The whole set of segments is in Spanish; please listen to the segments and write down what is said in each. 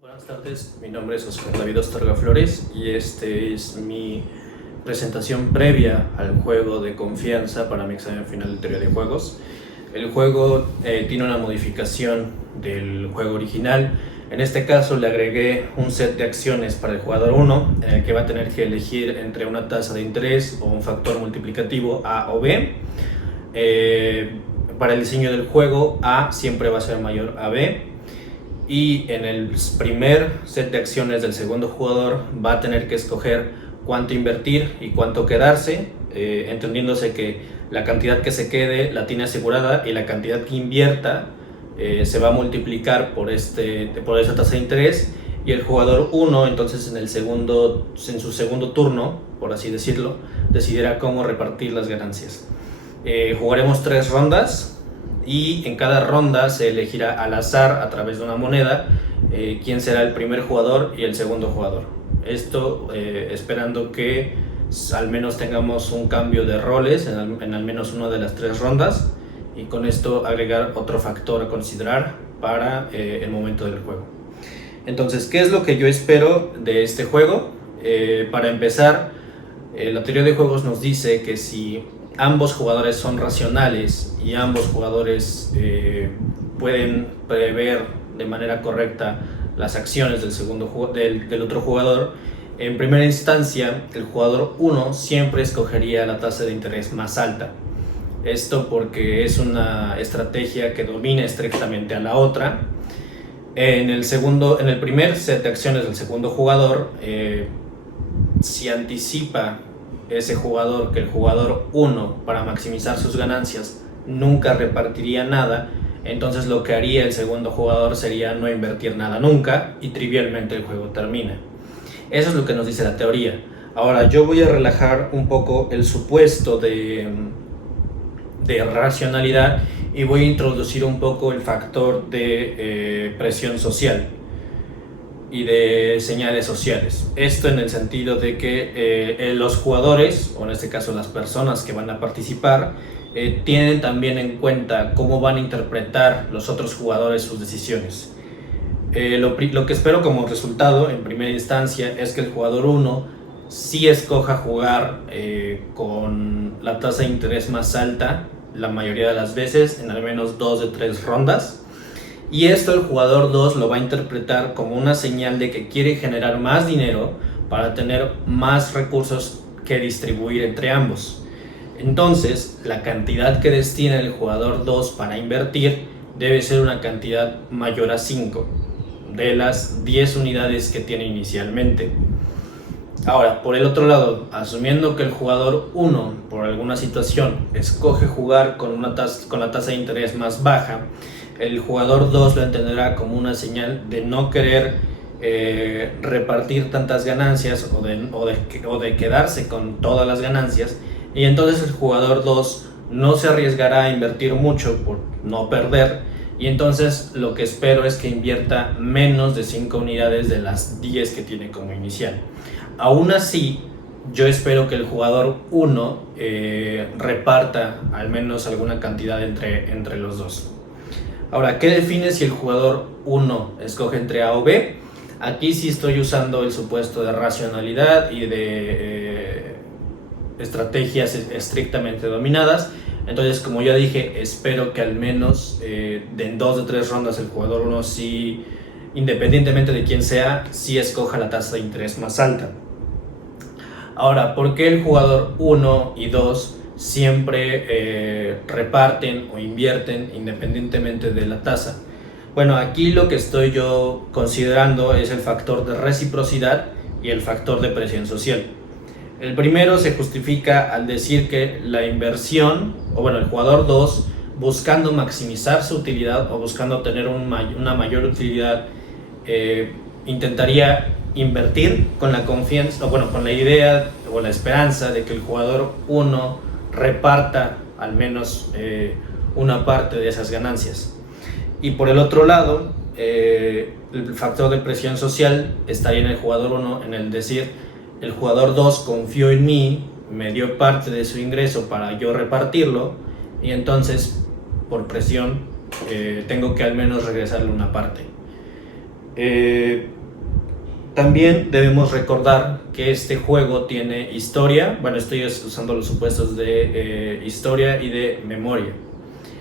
Buenas tardes, mi nombre es Oscar David Astorga Flores y este es mi presentación previa al juego de confianza para mi examen final de teoría de juegos. El juego tiene una modificación del juego original. En este caso le agregué un set de acciones para el jugador 1 en el que va a tener que elegir entre una tasa de interés o un factor multiplicativo A o B. Para el diseño del juego, A siempre va a ser mayor a B. Y en el primer set de acciones del segundo jugador va a tener que escoger cuánto invertir y cuánto quedarse, entendiéndose que la cantidad que se quede la tiene asegurada y la cantidad que invierta se va a multiplicar por esa tasa de interés, y el jugador 1 entonces en su segundo turno, por así decirlo, decidirá cómo repartir las ganancias. Jugaremos 3 rondas y en cada ronda se elegirá al azar a través de una moneda quién será el primer jugador y el segundo jugador. Esto esperando que al menos tengamos un cambio de roles en al menos una de las 3 rondas, y con esto agregar otro factor a considerar para el momento del juego. Entonces, ¿qué es lo que yo espero de este juego? Para empezar, la teoría de juegos nos dice que si ambos jugadores son racionales y ambos jugadores pueden prever de manera correcta las acciones del otro jugador, en primera instancia el jugador 1 siempre escogería la tasa de interés más alta. Esto porque es una estrategia que domina estrictamente a la otra. En el primer set de acciones del segundo jugador, si anticipa ese jugador que el jugador 1, para maximizar sus ganancias, nunca repartiría nada, entonces lo que haría el segundo jugador sería no invertir nada nunca y trivialmente el juego termina. Eso es lo que nos dice la teoría. Ahora yo voy a relajar un poco el supuesto de racionalidad y voy a introducir un poco el factor de presión social y de señales sociales. Esto en el sentido de que los jugadores, o en este caso las personas que van a participar, tienen también en cuenta cómo van a interpretar los otros jugadores sus decisiones. Lo que espero como resultado en primera instancia es que el jugador 1 sí escoja jugar con la tasa de interés más alta la mayoría de las veces, en al menos 2 de 3 rondas. Y esto el jugador 2 lo va a interpretar como una señal de que quiere generar más dinero para tener más recursos que distribuir entre ambos. Entonces, la cantidad que destina el jugador 2 para invertir debe ser una cantidad mayor a 5 de las 10 unidades que tiene inicialmente. Ahora, por el otro lado, asumiendo que el jugador 1 por alguna situación escoge jugar con la tasa de interés más baja, el jugador 2 lo entenderá como una señal de no querer repartir tantas ganancias o de quedarse con todas las ganancias, y entonces el jugador 2 no se arriesgará a invertir mucho por no perder, y entonces lo que espero es que invierta menos de 5 unidades de las 10 que tiene como inicial. Aún así, yo espero que el jugador 1 reparta al menos alguna cantidad entre los dos. Ahora, ¿qué define si el jugador 1 escoge entre A o B? Aquí sí estoy usando el supuesto de racionalidad y de estrategias estrictamente dominadas. Entonces, como ya dije, espero que al menos en 2 de 3 rondas el jugador 1 sí, independientemente de quién sea, sí escoja la tasa de interés más alta. Ahora, ¿por qué el jugador 1 y 2 siempre reparten o invierten independientemente de la tasa? Bueno, aquí lo que estoy yo considerando es el factor de reciprocidad y el factor de presión social. El primero se justifica al decir que la inversión, el jugador 2, buscando maximizar su utilidad o buscando tener una mayor utilidad, intentaría invertir con la confianza, con la idea o la esperanza de que el jugador 1 reparta al menos una parte de esas ganancias. Y por el otro lado, el factor de presión social estaría en el jugador 1, en el decir, el jugador 2 confió en mí, me dio parte de su ingreso para yo repartirlo, y entonces por presión tengo que al menos regresarle una parte. También debemos recordar que este juego tiene historia. Bueno, estoy usando los supuestos de historia y de memoria.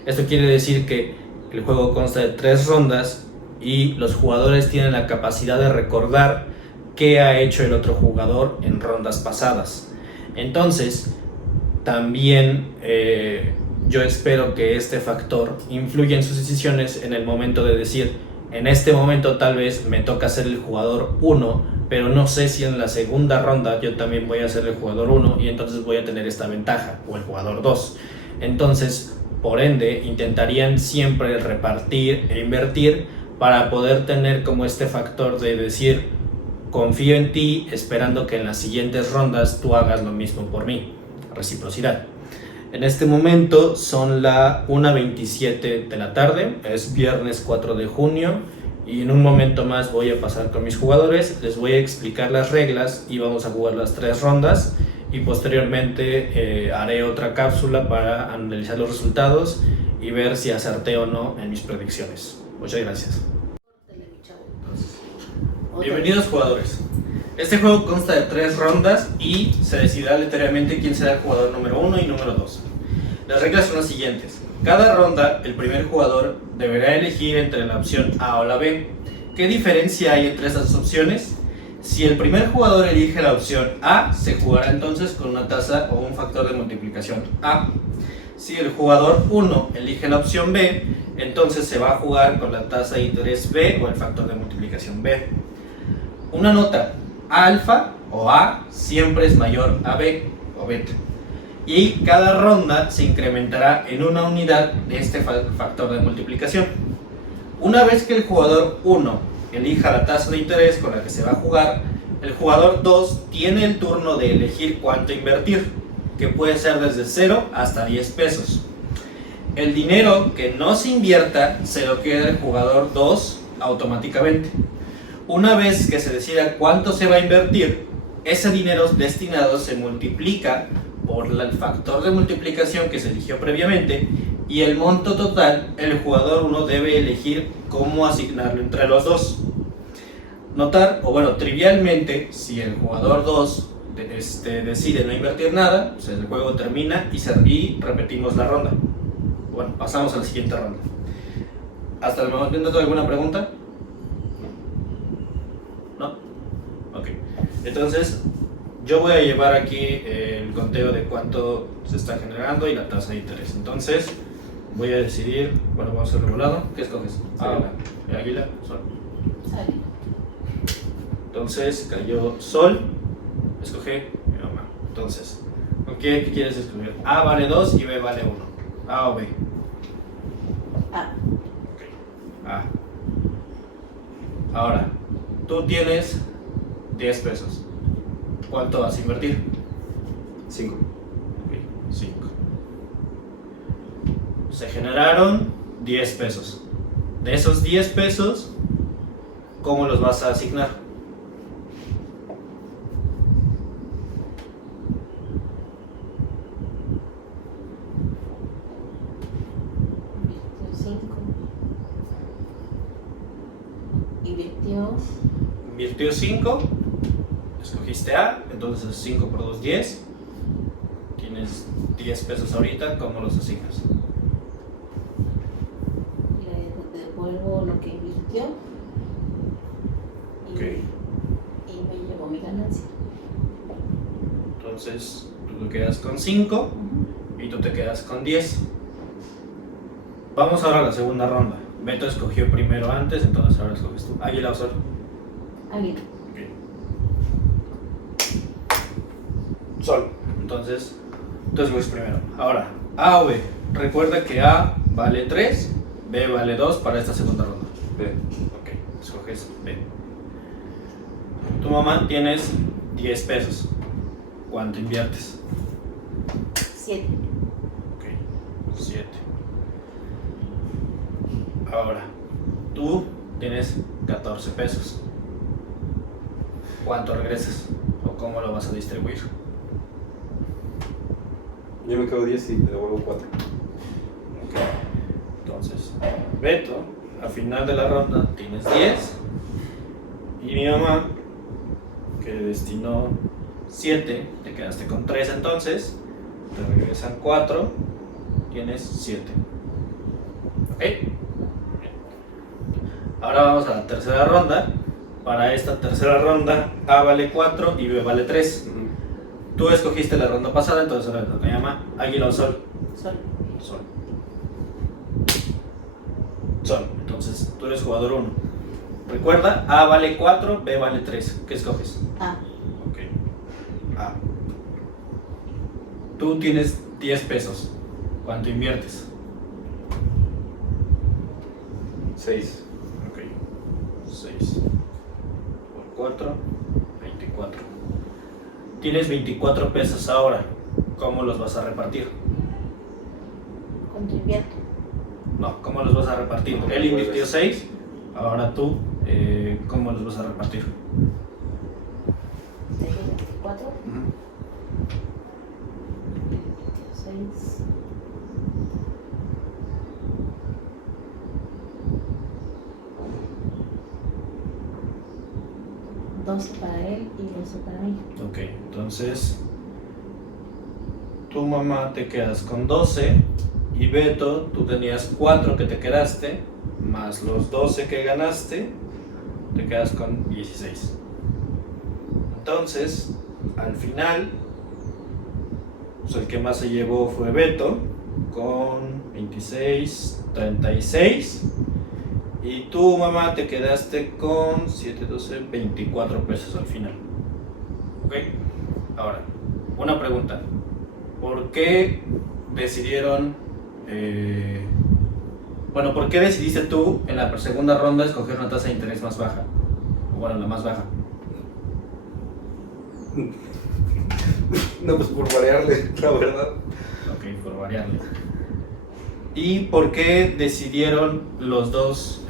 Esto quiere decir que el juego consta de 3 rondas y los jugadores tienen la capacidad de recordar qué ha hecho el otro jugador en rondas pasadas. Entonces, también yo espero que este factor influya en sus decisiones en el momento de decir: en este momento tal vez me toca ser el jugador 1, pero no sé si en la segunda ronda yo también voy a ser el jugador 1 y entonces voy a tener esta ventaja, o el jugador 2. Entonces, por ende, intentarían siempre repartir e invertir para poder tener como este factor de decir: confío en ti, esperando que en las siguientes rondas tú hagas lo mismo por mí. Reciprocidad. En este momento son la 1:27 de la tarde, es viernes 4 de junio y en un momento más voy a pasar con mis jugadores, les voy a explicar las reglas y vamos a jugar las 3 rondas y posteriormente haré otra cápsula para analizar los resultados y ver si acerté o no en mis predicciones. Muchas gracias. Bienvenidos jugadores. Este juego consta de 3 rondas y se decidirá aleatoriamente quién será el jugador número 1 y número 2. Las reglas son las siguientes. Cada ronda, el primer jugador deberá elegir entre la opción A o la B. ¿Qué diferencia hay entre estas opciones? Si el primer jugador elige la opción A, se jugará entonces con una tasa o un factor de multiplicación A. Si el jugador 1 elige la opción B, entonces se va a jugar con la tasa de interés B o el factor de multiplicación B. Una nota: alfa o A siempre es mayor a B o beta. Y cada ronda se incrementará en una unidad de este factor de multiplicación. Una vez que el jugador 1 elija la tasa de interés con la que se va a jugar, el jugador 2 tiene el turno de elegir cuánto invertir, que puede ser desde 0 hasta 10 pesos. El dinero que no se invierta se lo queda el jugador 2 automáticamente. Una vez que se decida cuánto se va a invertir, ese dinero destinado se multiplica por el factor de multiplicación que se eligió previamente y el monto total el jugador 1 debe elegir cómo asignarlo entre los dos. Notar, o bueno, trivialmente, si el jugador 2 decide no invertir nada, pues el juego termina y repetimos la ronda. Bueno, pasamos a la siguiente ronda. ¿Hasta el momento tengo alguna pregunta? ¿No? Ok. Entonces, yo voy a llevar aquí el conteo de cuánto se está generando y la tasa de interés. Entonces, voy a decidir, bueno, vamos a hacer regulado. ¿Qué escoges? Águila, sol. Entonces, cayó sol, escogí mi mamá. Entonces, ¿qué quieres escoger? A vale 2 y B vale 1. ¿A o B? A. Ok, A. Ahora, tú tienes 10 pesos. ¿Cuánto vas a invertir? 5. Ok, 5. Se generaron 10 pesos. De esos 10 pesos, ¿cómo los vas a asignar? Invirtió 5, escogiste A, entonces 5 por 2, 10. Tienes 10 pesos ahorita, ¿cómo los asignas? Le devuelvo lo que invirtió y, Okay. Y me llevo mi ganancia. Entonces tú te quedas con 5 y tú te quedas con 10. Vamos ahora a la segunda ronda. Beto escogió primero antes, entonces ahora escoges tú. Águila o sol. Águila. Okay. Sol. Entonces, tú escoges primero. Ahora, A o B. Recuerda que A vale 3, B vale 2 para esta segunda ronda. B. Ok, escoges B. Tu mamá tienes 10 pesos. ¿Cuánto inviertes? 7. Ok, 7. Ahora, tú tienes 14 pesos. ¿Cuánto regresas? ¿O cómo lo vas a distribuir? Yo me quedo 10 y le devuelvo 4. Ok, entonces Beto, al final de la ronda tienes 10. Y mi mamá, que destinó 7, te quedaste con 3 entonces. Te regresan 4, tienes 7. ¿Ok? Ahora vamos a la tercera ronda. Para esta tercera ronda, A vale 4 y B vale 3. Tú escogiste la ronda pasada, entonces ahora te llama Águila o Sol. Sol. Sol. Sol. Entonces tú eres jugador 1. Recuerda, A vale 4, B vale 3. ¿Qué escoges? A. Ok. A. Tú tienes 10 pesos. ¿Cuánto inviertes? 6. Ok. 6 por 4, 24. Tienes 24 pesos ahora. ¿Cómo los vas a repartir? ¿Cuánto invierto? No, ¿cómo los vas a repartir? Él invirtió 6, ahora tú, ¿cómo los vas a repartir? Tengo 24. 6. $12 para él y 12 para mí. Ok, entonces tu mamá te quedas con 12 y Beto, tú tenías 4 que te quedaste, más los 12 que ganaste, te quedas con 16. Entonces, al final, pues el que más se llevó fue Beto, con 26, 36. Y tú, mamá, te quedaste con 7, 12, 24 pesos al final. ¿Ok? Ahora, una pregunta. ¿Por qué decidieron... ¿por qué decidiste tú en la segunda ronda escoger una tasa de interés más baja? O bueno, la más baja. No, pues por variarle, la verdad. Ok, por variarle. ¿Y por qué decidieron los dos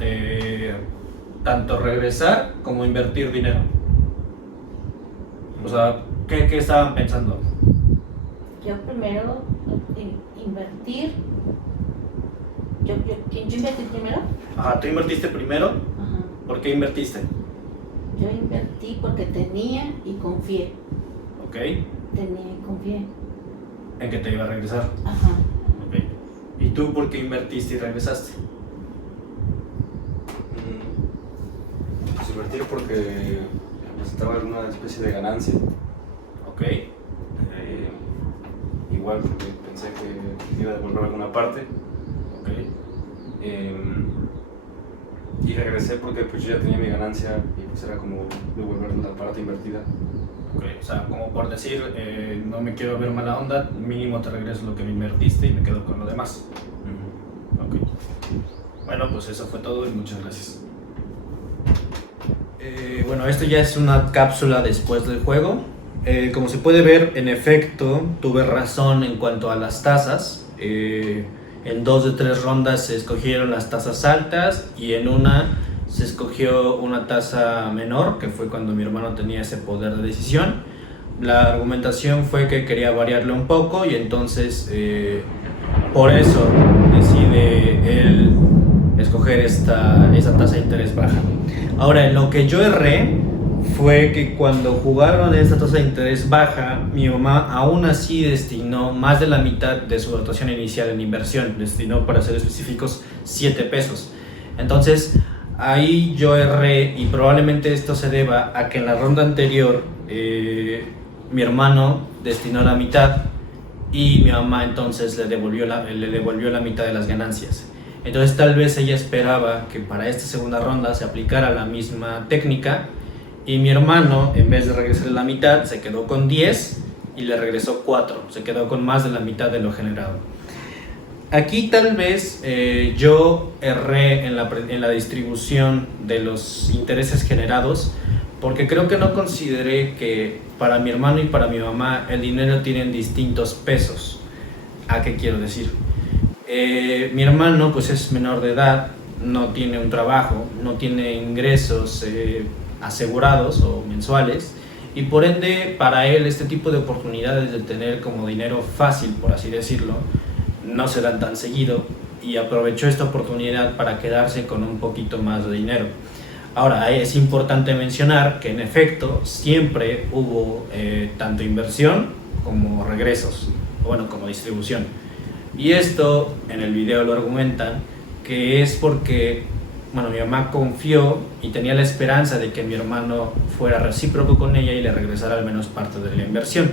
tanto regresar como invertir dinero? O sea, ¿qué estaban pensando? Yo primero invertir. Yo invertí primero. Ajá, ¿tú invertiste primero? Ajá. ¿Por qué invertiste? Yo invertí porque tenía y confié. Ok, Tenía y confié. en que te iba a regresar. Ajá. Ok. ¿Y tú por qué invertiste y regresaste? Pues invertir porque representaba alguna especie de ganancia. Ok, Igual porque pensé que me iba a devolver alguna parte. ok, Y regresé porque pues yo ya tenía mi ganancia y pues era como devolver una parte invertida. ok. O sea, como por decir, no me quiero ver mala onda, mínimo te regreso lo que me invertiste y me quedo con lo demás. Ok. Bueno, pues eso fue todo y muchas gracias. Bueno, esto ya es una cápsula después del juego. Como se puede ver, en efecto, tuve razón en cuanto a las tasas. En 2 de 3 rondas se escogieron las tasas altas y en una se escogió una tasa menor, que fue cuando mi hermano tenía ese poder de decisión. La argumentación fue que quería variarle un poco y entonces por eso decide él escoger esa tasa de interés baja. Ahora, en lo que yo erré fue que cuando jugaron esta tasa de interés baja, mi mamá aún así destinó más de la mitad de su dotación inicial en inversión, destinó, para ser específicos, 7 pesos. Entonces, ahí yo erré y probablemente esto se deba a que en la ronda anterior mi hermano destinó la mitad y mi mamá entonces le devolvió la mitad de las ganancias. Entonces tal vez ella esperaba que para esta segunda ronda se aplicara la misma técnica y mi hermano, en vez de regresarle la mitad, se quedó con 10 y le regresó 4, se quedó con más de la mitad de lo generado. Aquí tal vez yo erré en la distribución de los intereses generados, porque creo que no consideré que para mi hermano y para mi mamá el dinero tienen distintos pesos. ¿A qué quiero decir? Mi hermano pues es menor de edad, no tiene un trabajo, no tiene ingresos asegurados o mensuales, y por ende para él este tipo de oportunidades de tener como dinero fácil, por así decirlo, no se dan tan seguido, y aprovechó esta oportunidad para quedarse con un poquito más de dinero. Ahora, es importante mencionar que en efecto siempre hubo tanto inversión como regresos, bueno, como distribución. Y esto en el video lo argumentan que es porque, bueno, mi mamá confió y tenía la esperanza de que mi hermano fuera recíproco con ella y le regresara al menos parte de la inversión.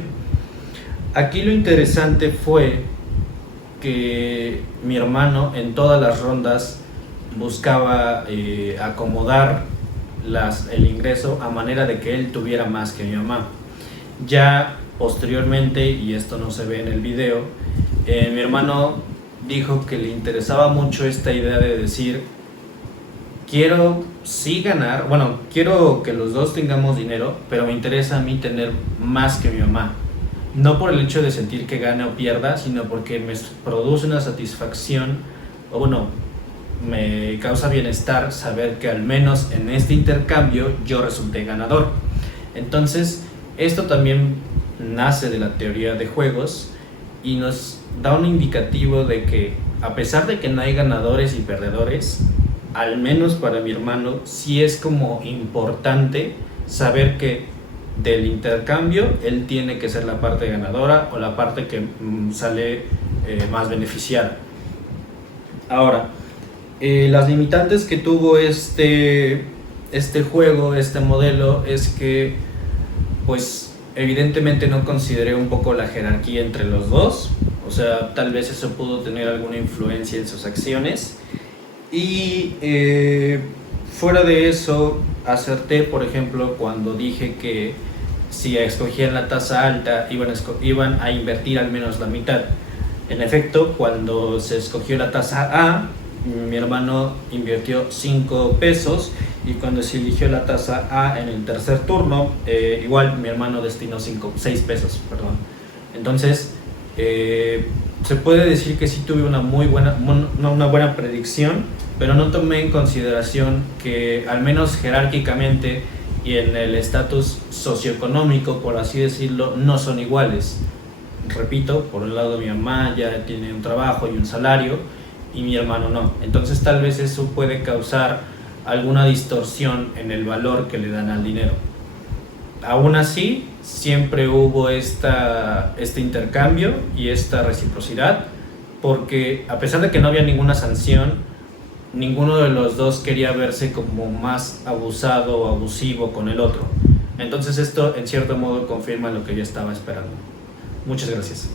Aquí lo interesante fue que mi hermano en todas las rondas buscaba acomodar el ingreso a manera de que él tuviera más que mi mamá. Ya posteriormente, y esto no se ve en el video, mi hermano dijo que le interesaba mucho esta idea de decir: quiero sí ganar, bueno, quiero que los dos tengamos dinero, pero me interesa a mí tener más que mi mamá. No por el hecho de sentir que gane o pierda, sino porque me produce una satisfacción, o bueno, me causa bienestar saber que al menos en este intercambio yo resulté ganador. Entonces, esto también nace de la teoría de juegos y nos da un indicativo de que, a pesar de que no hay ganadores y perdedores, al menos para mi hermano sí es como importante saber que del intercambio él tiene que ser la parte ganadora o la parte que sale más beneficiada. Ahora, las limitantes que tuvo este juego, este modelo, es que pues evidentemente no consideré un poco la jerarquía entre los dos, o sea, tal vez eso pudo tener alguna influencia en sus acciones. Y fuera de eso, acerté, por ejemplo, cuando dije que si escogían la tasa alta iban a invertir al menos la mitad. En efecto, cuando se escogió la tasa A, mi hermano invirtió 5 pesos, y cuando se eligió la tasa A en el tercer turno, igual mi hermano destinó 6 pesos, perdón. Entonces, se puede decir que sí tuve una buena predicción, pero no tomé en consideración que al menos jerárquicamente y en el estatus socioeconómico, por así decirlo, no son iguales. Repito, por el lado de mi mamá ya tiene un trabajo y un salario, y mi hermano no. Entonces tal vez eso puede causar alguna distorsión en el valor que le dan al dinero. Aún así, siempre hubo este intercambio y esta reciprocidad, porque a pesar de que no había ninguna sanción, ninguno de los dos quería verse como más abusado o abusivo con el otro. Entonces esto en cierto modo confirma lo que yo estaba esperando. Muchas gracias.